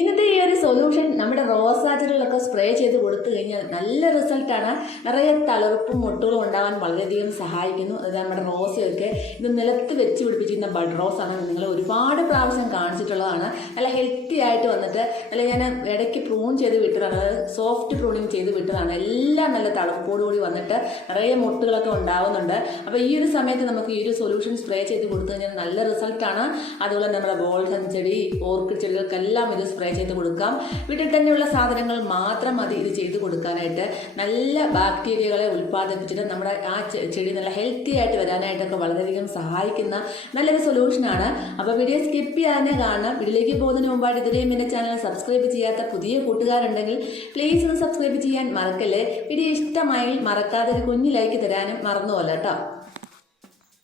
ഇന്നത്തെ ഈ ഒരു സൊല്യൂഷൻ നമ്മുടെ റോസാച്ചെടികളൊക്കെ സ്പ്രേ ചെയ്ത് കൊടുത്തു കഴിഞ്ഞാൽ നല്ല റിസൾട്ടാണ്. നിറയെ തളിർപ്പും മുട്ടുകളും ഉണ്ടാകാൻ വളരെയധികം സഹായിക്കുന്നു. അതായത് നമ്മുടെ റോസയൊക്കെ ഇത് നിലത്ത് വെച്ച് പിടിപ്പിച്ചിരുന്ന ബഡ് റോസാണ്. നിങ്ങൾ ഒരുപാട് പ്രാവശ്യം കാണിച്ചിട്ടുള്ളതാണ്. നല്ല ഹെൽത്തി ആയിട്ട് വന്നിട്ട് നല്ല ഞാൻ ഇടയ്ക്ക് പ്രൂൺ ചെയ്ത് വിട്ടതാണ്, അതായത് സോഫ്റ്റ് പ്രൂണിങ് ചെയ്ത് വിട്ടതാണ്. എല്ലാം നല്ല തളിർപ്പോടുകൂടി വന്നിട്ട് നിറയെ മുട്ടുകളൊക്കെ ഉണ്ടാവുന്നുണ്ട്. അപ്പോൾ ഈ ഒരു സമയത്ത് നമുക്ക് ഈ ഒരു സൊല്യൂഷൻ സ്പ്രേ ചെയ്ത് കൊടുത്തു കഴിഞ്ഞാൽ നല്ല റിസൾട്ടാണ്. അതുപോലെ നമ്മുടെ ബോൾസൺ ചെടി, ഓർക്കിഡ് ചെടികൾക്കെല്ലാം ഇത് സ്പ്രേ ചെയ്ത് കൊടുക്കാം. വീട്ടിൽ തന്നെയുള്ള സാധനങ്ങൾ മാത്രം മതി ഇത് ചെയ്ത് കൊടുക്കാനായിട്ട്. നല്ല ബാക്ടീരിയകളെ ഉൽപ്പാദിപ്പിച്ചിട്ട് നമ്മുടെ ആ ചെടി നല്ല ഹെൽത്തി ആയിട്ട് വരാനായിട്ടൊക്കെ വളരെയധികം സഹായിക്കുന്ന നല്ലൊരു സൊല്യൂഷനാണ്. അപ്പോൾ വീഡിയോ സ്കിപ്പ് ചെയ്യാതെ കാണണം. വീഡിയോയിലേക്ക് പോകുന്നതിന് മുമ്പായിട്ട് ഇതുവരെയും എൻ്റെ ചാനൽ സബ്സ്ക്രൈബ് ചെയ്യാത്ത പുതിയ കൂട്ടുകാരുണ്ടെങ്കിൽ പ്ലീസ് ഒന്ന് സബ്സ്ക്രൈബ് ചെയ്യാൻ മറക്കല്ലേ. വീഡിയോ ഇഷ്ടമായി മറക്കാതെ ഒരു കുഞ്ഞു ലൈക്ക് തരാനും മറന്നുപോലെ കേട്ടോ.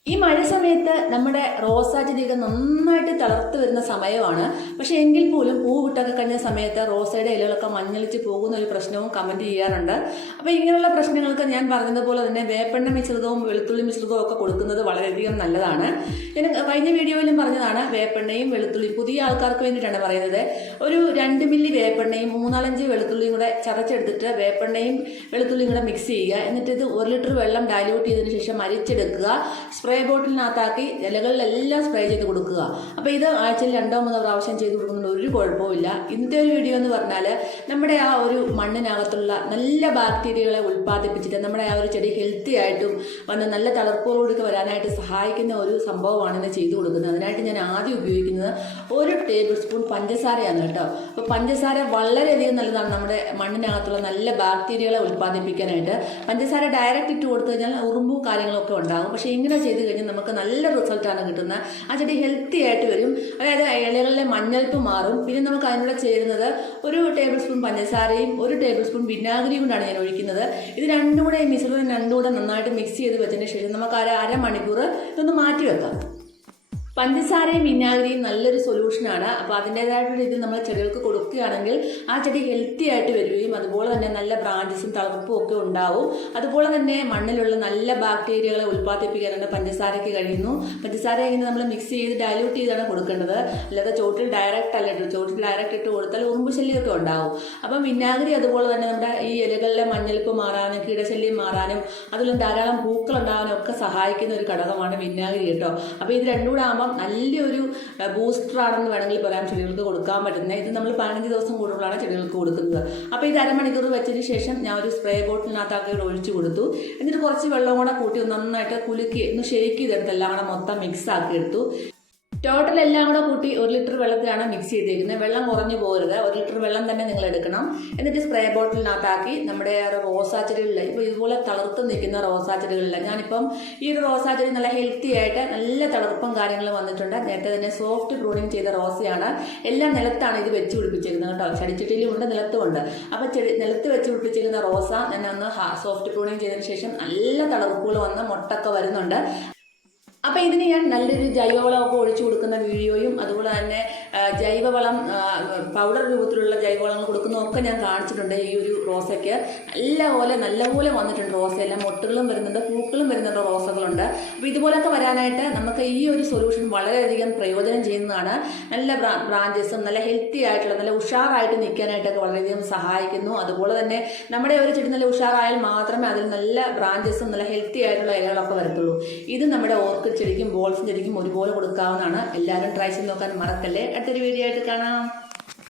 ഈ മഴ സമയത്ത് നമ്മുടെ റോസാ ചെടിയൊക്കെ നന്നായിട്ട് തളർത്ത് വരുന്ന സമയമാണ്. പക്ഷേ എങ്കിൽ പോലും പൂ വിട്ടൊക്കെ കഴിഞ്ഞ സമയത്ത് റോസയുടെ ഇലകളൊക്കെ മഞ്ഞളിച്ച് പോകുന്ന ഒരു പ്രശ്നവും കമൻറ്റ് ചെയ്യാറുണ്ട്. അപ്പോൾ ഇങ്ങനെയുള്ള പ്രശ്നങ്ങൾക്ക് ഞാൻ പറഞ്ഞതുപോലെ തന്നെ വേപ്പെണ്ണ മിശ്രിതവും വെളുത്തുള്ളി മിശ്രിതവും ഒക്കെ കൊടുക്കുന്നത് വളരെയധികം നല്ലതാണ്. ഞാൻ കഴിഞ്ഞ വീഡിയോയിലും പറഞ്ഞതാണ്, വേപ്പെണ്ണയും വെളുത്തുള്ളി പുതിയ ആൾക്കാർക്ക് വേണ്ടിയിട്ടാണ് പറയുന്നത്. ഒരു 2 മില്ലി വേപ്പെണ്ണയും 3-4 വെളുത്തുള്ളിയും കൂടെ ചതച്ചെടുത്തിട്ട് വേപ്പെണ്ണയും വെളുത്തുള്ളിയും കൂടെ മിക്സ് ചെയ്യുക. എന്നിട്ട് ഇത് 1 ലിറ്റർ വെള്ളം ഡൈല്യൂട്ട് ചെയ്തതിന് ശേഷം അരിച്ചെടുക്കുക. സ്പ്രേ ബോട്ടിലിനകത്താക്കി ഇലകളിലെല്ലാം സ്പ്രേ ചെയ്ത് കൊടുക്കുക. അപ്പോൾ ഇത് ആഴ്ചയിൽ 2-3 പ്രാവശ്യം ചെയ്ത് കൊടുക്കുന്നത് ഒരു കുഴപ്പമില്ല. ഇന്നത്തെ ഒരു വീഡിയോ എന്ന് പറഞ്ഞാൽ നമ്മുടെ ആ ഒരു മണ്ണിനകത്തുള്ള നല്ല ബാക്ടീരിയകളെ ഉൽപ്പാദിപ്പിച്ചിട്ട് നമ്മുടെ ആ ഒരു ചെടി ഹെൽത്തി ആയിട്ടും വന്ന് നല്ല തളർപ്പോടുകൂടി വരാനായിട്ട് സഹായിക്കുന്ന ഒരു സംഭവമാണ് ഇന്ന് ചെയ്തു കൊടുക്കുന്നത്. അതിനായിട്ട് ഞാൻ ആദ്യം ഉപയോഗിക്കുന്നത് 1 ടേബിൾ സ്പൂൺ പഞ്ചസാരയാണ് കേട്ടോ. അപ്പോൾ പഞ്ചസാര വളരെയധികം നല്ലതാണ് നമ്മുടെ മണ്ണിനകത്തുള്ള നല്ല ബാക്ടീരിയകളെ ഉൽപ്പാദിപ്പിക്കാനായിട്ട്. പഞ്ചസാര ഡയറക്റ്റ് ഇട്ട് കൊടുത്തു കഴിഞ്ഞാൽ ഉറുമ്പും കാര്യങ്ങളൊക്കെ ഉണ്ടാകും. പക്ഷേ ഇങ്ങനെ ചെയ്ത് കഴിഞ്ഞാൽ നമുക്ക് നല്ല റിസൾട്ടാണ് കിട്ടുന്നത്. ആ ചെടി ഹെൽത്തി ആയിട്ട് വരും. അതായത് ഇലകളിലെ മഞ്ഞൾപ്പ് മാറും. പിന്നെ നമുക്ക് അതിനോട് ചേരുന്നത് 1 ടേബിൾ സ്പൂൺ പഞ്ചസാരയും 1 ടേബിൾ സ്പൂൺ വിനാഗിരിയും കൊണ്ടാണ് ഞാൻ ഒഴിക്കുന്നത്. ഇത് രണ്ടും കൂടെ ഈ മിശ്രിതം രണ്ടും കൂടെ നന്നായിട്ട് മിക്സ് ചെയ്ത് വെച്ചതിന് ശേഷം നമുക്ക് അരമണിക്കൂർ ഇതൊന്ന് മാറ്റി വെക്കാം. പഞ്ചസാരയും വിനാഗിരിയും നല്ലൊരു സൊല്യൂഷനാണ്. അപ്പോൾ അതിൻ്റേതായിട്ടുള്ള ഇത് നമ്മൾ ചെടികൾക്ക് കൊടുക്കുകയാണെങ്കിൽ ആ ചെടി ഹെൽത്തി ആയിട്ട് വരികയും അതുപോലെ തന്നെ നല്ല ബ്രാഞ്ചസും തളർപ്പും ഒക്കെ ഉണ്ടാവും. അതുപോലെ തന്നെ മണ്ണിലുള്ള നല്ല ബാക്ടീരിയകളെ ഉൽപ്പാദിപ്പിക്കാനായിട്ട് പഞ്ചസാരയ്ക്ക് കഴിയുന്നു. പഞ്ചസാര ഇങ്ങനെ നമ്മൾ മിക്സ് ചെയ്ത് ഡൈല്യൂട്ട് ചെയ്താണ് കൊടുക്കേണ്ടത്, അല്ലാതെ ചോട്ടിൽ ഡയറക്റ്റ് അല്ല ഇട്ടു. ചോട്ടിൽ ഡയറക്റ്റ് ഇട്ട് കൊടുത്താൽ ഉറുമ്പ് ശല്യമൊക്കെ ഉണ്ടാവും. അപ്പം വിനാഗിരി അതുപോലെ തന്നെ നമ്മുടെ ഈ ഇലകളിലെ മഞ്ഞളിപ്പ് മാറാനും കീടശല്യം മാറാനും അതുപോലെ ധാരാളം പൂക്കൾ ഉണ്ടാകാനും ഒക്കെ സഹായിക്കുന്ന ഒരു ഘടകമാണ് വിനാഗിരി കേട്ടോ. അപ്പോൾ ഇത് രണ്ടും കൂടെ ആകുമ്പോൾ നല്ലൊരു ബൂസ്റ്റർ ആണെന്ന് വേണമെങ്കിൽ പറയാം ചെടികൾക്ക് കൊടുക്കാൻ പറ്റുന്നത്. ഇത് നമ്മൾ 15 ദിവസം കൂടുമ്പോഴാണ് ചെടികൾക്ക് കൊടുക്കുന്നത്. അപ്പോൾ ഇത് അരമണിക്കൂർ വെച്ചതിന് ശേഷം ഞാൻ ഒരു സ്പ്രേ ബോട്ടിലിനകത്താക്കി ഒഴിച്ചു കൊടുത്തു. എന്നിട്ട് കുറച്ച് വെള്ളം കൂടെ കൂട്ടി നന്നായിട്ട് കുലുക്കി ഒന്ന് ഷേക്ക് ചെയ്തെടുത്ത് എല്ലാം കൂടെ മൊത്തം മിക്സ് ആക്കി എടുത്തു. ടോട്ടൽ എല്ലാം കൂടെ കൂട്ടി 1 ലിറ്റർ വെള്ളത്തിലാണ് മിക്സ് ചെയ്തേക്കുന്നത്. വെള്ളം കുറഞ്ഞു പോകരുത്, 1 ലിറ്റർ വെള്ളം തന്നെ നിങ്ങൾ എടുക്കണം. എന്നിട്ട് സ്പ്രേ ബോട്ടിലിനകത്താക്കി നമ്മുടെ റോസാ ചെടികളിൽ ഇപ്പോൾ ഇതുപോലെ തളർത്ത് നിൽക്കുന്ന റോസാ ചെടികളിൽ ഞാനിപ്പം ഈ ഒരു റോസാ ചെടി നല്ല ഹെൽത്തി ആയിട്ട് നല്ല തളർപ്പും കാര്യങ്ങളും വന്നിട്ടുണ്ട്. നേരത്തെ തന്നെ സോഫ്റ്റ് പ്രൂണിങ് ചെയ്ത റോസയാണ്. എല്ലാം നിലത്താണ് ഇത് വെച്ച് പിടിപ്പിച്ചിരുന്നത് കേട്ടോ. ചെടിച്ചട്ടിയിലും ഉണ്ട്, നിലത്തും ഉണ്ട്. അപ്പോൾ നിലത്ത് വെച്ച് പിടിപ്പിച്ചിരുന്ന റോസ ഞാൻ ഒന്ന് സോഫ്റ്റ് പ്രൂണിങ് ചെയ്തതിന് ശേഷം നല്ല തളർപ്പുകൾ വന്ന് മുട്ടൊക്കെ വരുന്നുണ്ട്. അപ്പോൾ ഇതിന് ഞാൻ നല്ലൊരു ജൈവവളമൊക്കെ ഒഴിച്ചു കൊടുക്കുന്ന വീഡിയോയും അതുപോലെ തന്നെ ജൈവവളം പൗഡർ രൂപത്തിലുള്ള ജൈവവളങ്ങൾ കൊടുക്കുന്നതൊക്കെ ഞാൻ കാണിച്ചിട്ടുണ്ട്. ഈ ഒരു റോസയ്ക്ക് നല്ലപോലെ വന്നിട്ടുണ്ട്. റോസയെല്ലാം മൊട്ടുകളും വരുന്നുണ്ട്, പൂക്കളും വരുന്നുണ്ട്, റോസകളുണ്ട്. അപ്പോൾ ഇതുപോലൊക്കെ വരാനായിട്ട് നമുക്ക് ഈ ഒരു സൊല്യൂഷൻ വളരെയധികം പ്രയോജനം ചെയ്യുന്നതാണ്. നല്ല ബ്രാഞ്ചസും നല്ല ഹെൽത്തി ആയിട്ടുള്ള നല്ല ഉഷാറായിട്ട് നിൽക്കാനായിട്ടൊക്കെ വളരെയധികം സഹായിക്കുന്നു. അതുപോലെ തന്നെ നമ്മുടെ ഒരു ചെടി നല്ല ഉഷാറായാൽ മാത്രമേ അതിൽ നല്ല ബ്രാഞ്ചസും നല്ല ഹെൽത്തി ആയിട്ടുള്ള ഇലകളൊക്കെ വരത്തുള്ളൂ. ഇത് നമ്മുടെ ഓർക്കിഡ് ചെടിക്കും ബോൾസും ചെടിക്കും ഒരുപോലെ കൊടുക്കാവുന്നതാണ്. എല്ലാവരും ട്രൈ ചെയ്ത് നോക്കാൻ മറക്കല്ലേ. അടുത്തൊരു വീഡിയോ ആയിട്ട് കാണാം.